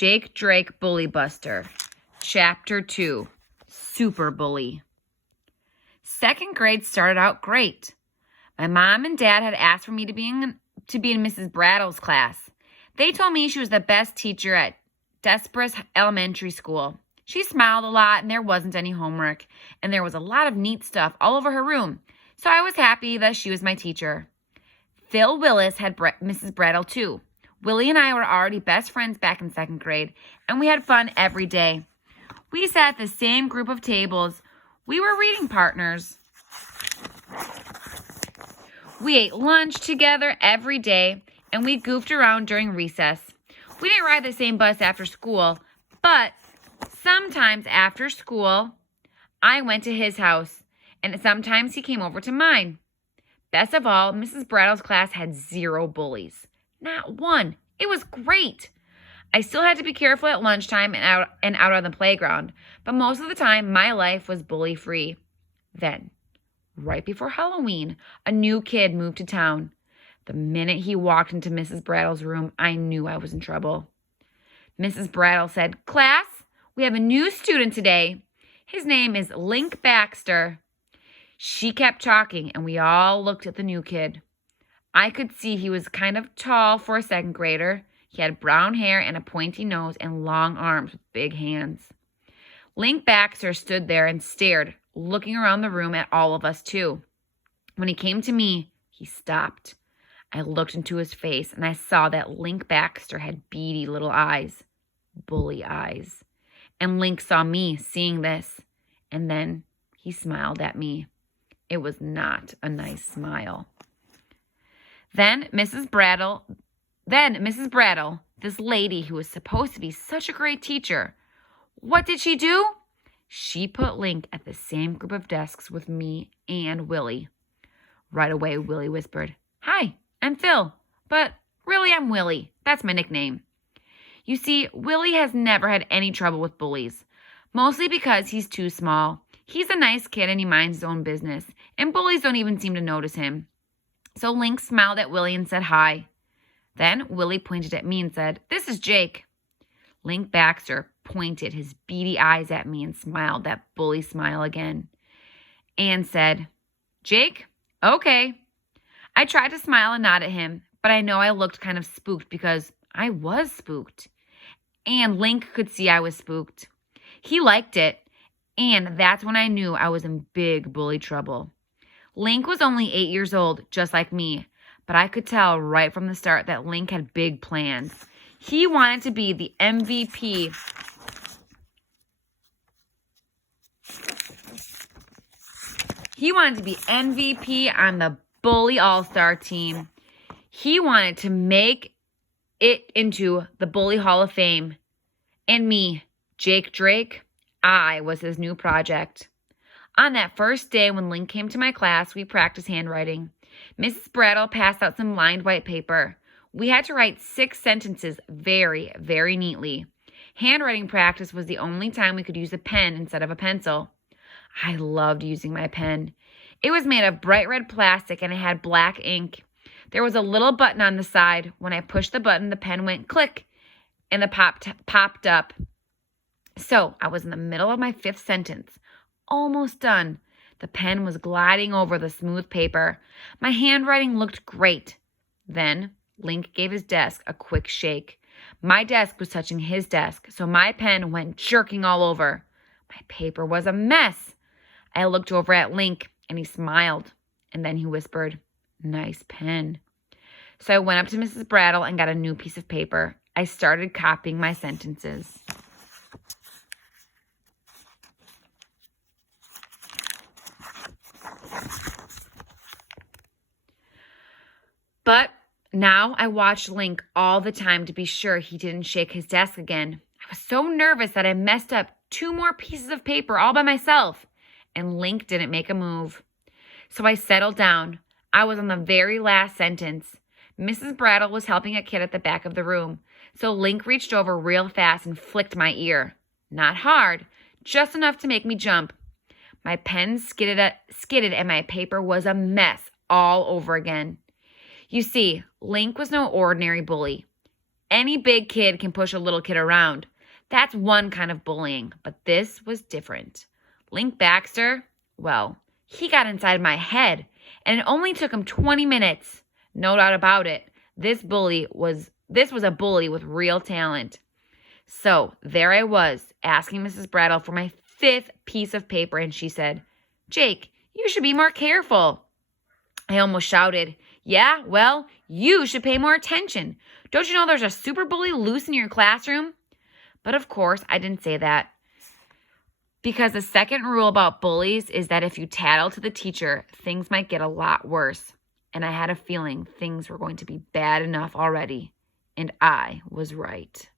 Jake Drake Bully Buster. Chapter 2, Super Bully. Second grade started out great. My mom and dad had asked for me to be in Mrs. Brattle's class. They told me she was the best teacher at Desprez Elementary School. She smiled a lot and there wasn't any homework, and there was a lot of neat stuff all over her room, so I was happy that she was my teacher. Phil Willis had Mrs. Brattle too. Willie and I were already best friends back in second grade, and we had fun every day. We sat at the same group of tables. We were reading partners. We ate lunch together every day, and we goofed around during recess. We didn't ride the same bus after school, but sometimes after school, I went to his house, and sometimes he came over to mine. Best of all, Mrs. Brattle's class had 0 bullies. Not one. It was great. I still had to be careful at lunchtime and out on the playground, but most of the time, my life was bully-free. Then, right before Halloween, a new kid moved to town. The minute he walked into Mrs. Brattle's room, I knew I was in trouble. Mrs. Brattle said, "Class, we have a new student today. His name is Link Baxter." She kept talking, and we all looked at the new kid. I could see he was kind of tall for a second grader. He had brown hair and a pointy nose and long arms with big hands. Link Baxter stood there and stared, looking around the room at all of us too. When he came to me, he stopped. I looked into his face, and I saw that Link Baxter had beady little eyes, bully eyes. And Link saw me seeing this, and then he smiled at me. It was not a nice smile. Then Mrs. Brattle, this lady who was supposed to be such a great teacher, what did she do? She put Link at the same group of desks with me and Willie. Right away, Willie whispered, "Hi, I'm Phil, but really I'm Willie. That's my nickname." You see, Willie has never had any trouble with bullies, mostly because he's too small. He's a nice kid and he minds his own business, and bullies don't even seem to notice him. So Link smiled at Willie and said hi. Then Willie pointed at me and said, "This is Jake." Link Baxter pointed his beady eyes at me and smiled that bully smile again and said, "Jake? Okay." I tried to smile and nod at him, but I know I looked kind of spooked because I was spooked. And Link could see I was spooked. He liked it, and that's when I knew I was in big bully trouble. Link was only 8 years old, just like me, but I could tell right from the start that Link had big plans. He wanted to be the MVP. He wanted to be MVP on the Bully All-Star team. He wanted to make it into the Bully Hall of Fame. And me, Jake Drake, I was his new project. On that first day when Link came to my class, we practiced handwriting. Mrs. Brattle passed out some lined white paper. We had to write 6 sentences very, very neatly. Handwriting practice was the only time we could use a pen instead of a pencil. I loved using my pen. It was made of bright red plastic and it had black ink. There was a little button on the side. When I pushed the button, the pen went click and the popped up. So I was in the middle of my 5th sentence, almost done. The pen was gliding over the smooth paper. My handwriting looked great. Then Link gave his desk a quick shake. My desk was touching his desk, so my pen went jerking all over. My paper was a mess. I looked over at Link, and he smiled, and then he whispered, "Nice pen." So I went up to Mrs. Brattle and got a new piece of paper. I started copying my sentences. But now I watched Link all the time to be sure he didn't shake his desk again. I was so nervous that I messed up 2 more pieces of paper all by myself, and Link didn't make a move. So I settled down. I was on the very last sentence. Mrs. Brattle was helping a kid at the back of the room, so Link reached over real fast and flicked my ear. Not hard, just enough to make me jump. My pen skidded and my paper was a mess all over again. You see, Link was no ordinary bully. Any big kid can push a little kid around. That's one kind of bullying, but this was different. Link Baxter, well, he got inside my head, and it only took him 20 minutes. No doubt about it. This was a bully with real talent. So there I was, asking Mrs. Brattle for my 5th piece of paper, and she said, "Jake, you should be more careful." I almost shouted, "Yeah, well, you should pay more attention. Don't you know there's a super bully loose in your classroom?" But of course, I didn't say that. Because the second rule about bullies is that if you tattle to the teacher, things might get a lot worse. And I had a feeling things were going to be bad enough already. And I was right.